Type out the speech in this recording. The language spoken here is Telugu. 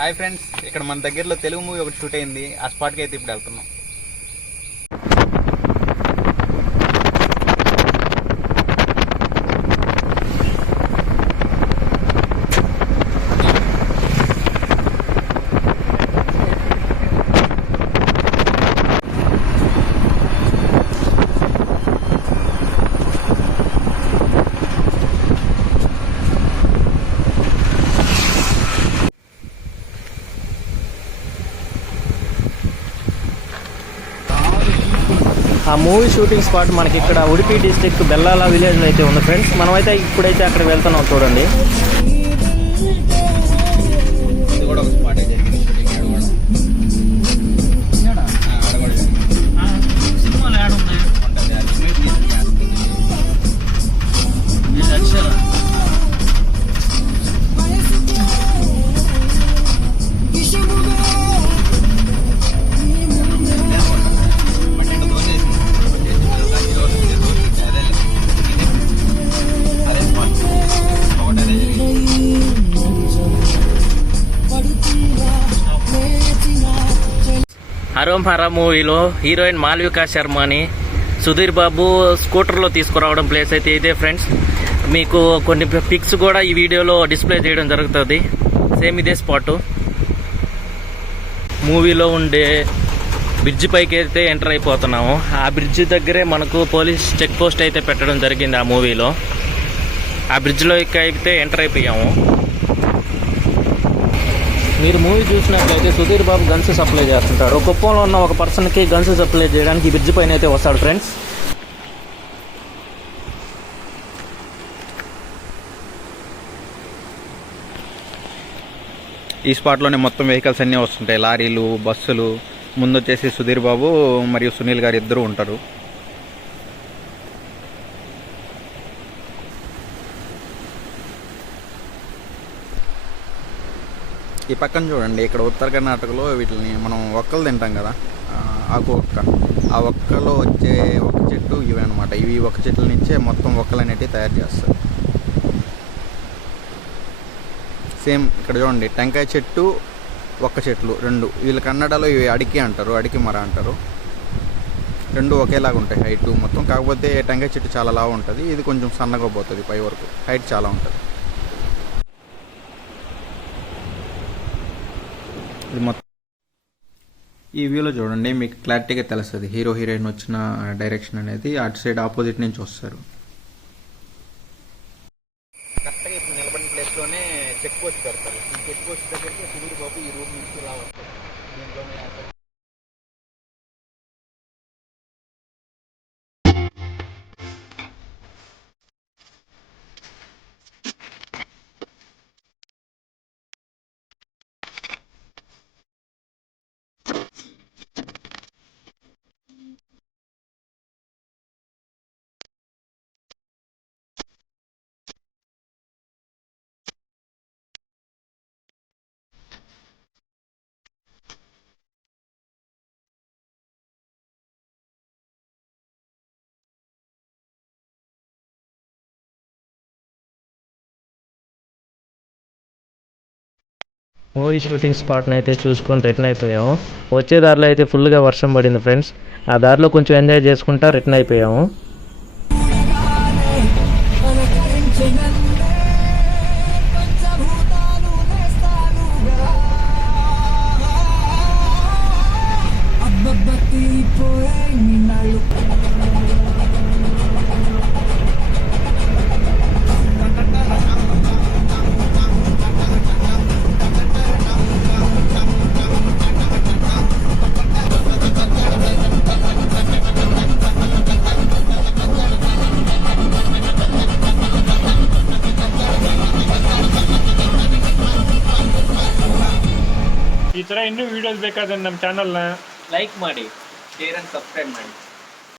హాయ్ ఫ్రెండ్స్, ఇక్కడ మన దగ్గరలో తెలుగు మూవీ ఒకటి షూట్ అయింది. ఆ స్పాట్కి అయితే ఇప్పుడు వెళ్తున్నాం. ఆ మూవీ షూటింగ్ స్పాట్ మనకి ఇక్కడ ఉడిపి డిస్ట్రిక్ట్ బెల్లాల విలేజ్లో అయితే ఉంది ఫ్రెండ్స్. మనమైతే ఇప్పుడైతే అక్కడ వెళ్తున్నాం చూడండి. హరోం హరా మూవీలో హీరోయిన్ మాల్వికా శర్మని సుధీర్ బాబు స్కూటర్లో తీసుకురావడం ప్లేస్ అయితే ఇదే ఫ్రెండ్స్. మీకు కొన్ని పిక్స్ కూడా ఈ వీడియోలో డిస్ప్లే చేయడం జరుగుతుంది. సేమ్ ఇదే స్పాటు. మూవీలో ఉండే బ్రిడ్జ్ పైకి అయితే ఎంటర్ అయిపోతున్నాము. ఆ బ్రిడ్జ్ దగ్గరే మనకు పోలీస్ చెక్ పోస్ట్ అయితే పెట్టడం జరిగింది ఆ మూవీలో. ఆ బ్రిడ్జ్లోకి అయితే ఎంటర్ అయిపోయాము. మీరు మూవీ చూసినట్లయితే సుధీర్ బాబు గన్స్ సప్లై చేస్తుంటాడు. కుప్పంలో ఉన్న ఒక పర్సన్కి గన్స్ సప్లై చేయడానికి ఈ బ్రిడ్జ్ పైన అయితే వస్తాడు ఫ్రెండ్స్. ఈ స్పాట్లోనే మొత్తం వెహికల్స్ అన్నీ వస్తుంటాయి, లారీలు, బస్సులు. ముందు వచ్చేసి సుధీర్ బాబు మరియు సునీల్ గారు ఇద్దరు ఉంటారు. ఈ పక్కన చూడండి, ఇక్కడ ఉత్తర కర్ణాటకలో వీటిని మనం ఒక్కలు తింటాం కదా, ఆకు ఒక్క. ఆ ఒక్కలో వచ్చే ఒక చెట్టు ఇవి అనమాట. ఇవి ఒక చెట్ల నుంచే మొత్తం ఒక్కలు అనేటివి తయారు చేస్తారు. సేమ్ ఇక్కడ చూడండి, టెంకాయ చెట్టు, ఒక్క చెట్లు రెండు. వీళ్ళు కన్నడలో ఇవి అడికి అంటారు, అడికి మర అంటారు. రెండు ఒకేలాగా ఉంటాయి హైట్ మొత్తం. కాకపోతే టెంకాయ చెట్టు చాలా లావు ఉంటుంది, ఇది కొంచెం సన్నగా పోతుంది పై వరకు. హైట్ చాలా ఉంటుంది. ఇది మొత్తం ఈ వ్యూలో చూడండి, మీకు క్లారిటీగా తెలుస్తుంది హీరో హీరోయిన్ వచ్చిన డైరెక్షన్ అనేది. అటు సైడ్ ఆపోజిట్ నుంచి వస్తారు. కరెక్ట్గా ఇప్పుడు నిలబడిన ప్లేస్లోనే చెక్ పోస్ట్ పెడతారు. ఈ చెక్ పోస్ట్ దగ్గరికి సుధీర్ బాబు ఈ రూట్ నుంచి ఇలా వస్తారు. దీంట్లోనే మూవీ షూటింగ్ స్పాట్ని అయితే చూసుకొని రిటర్న్ అయిపోయాము. వచ్చే దారిలో అయితే ఫుల్గా వర్షం పడింది ఫ్రెండ్స్. ఆ దారిలో కొంచెం ఎంజాయ్ చేసుకుంటా రిటర్న్ అయిపోయాము. ಈ ಥರ ಇನ್ನೂ ವೀಡಿಯೋಸ್ ಬೇಕಾದ್ರೆ ನಮ್ಮ ಚಾನಲ್ನ ಲೈಕ್ ಮಾಡಿ, ಶೇರ್ ಅಂಡ್ ಸಬ್ಸ್ಕ್ರೈಬ್ ಮಾಡಿ.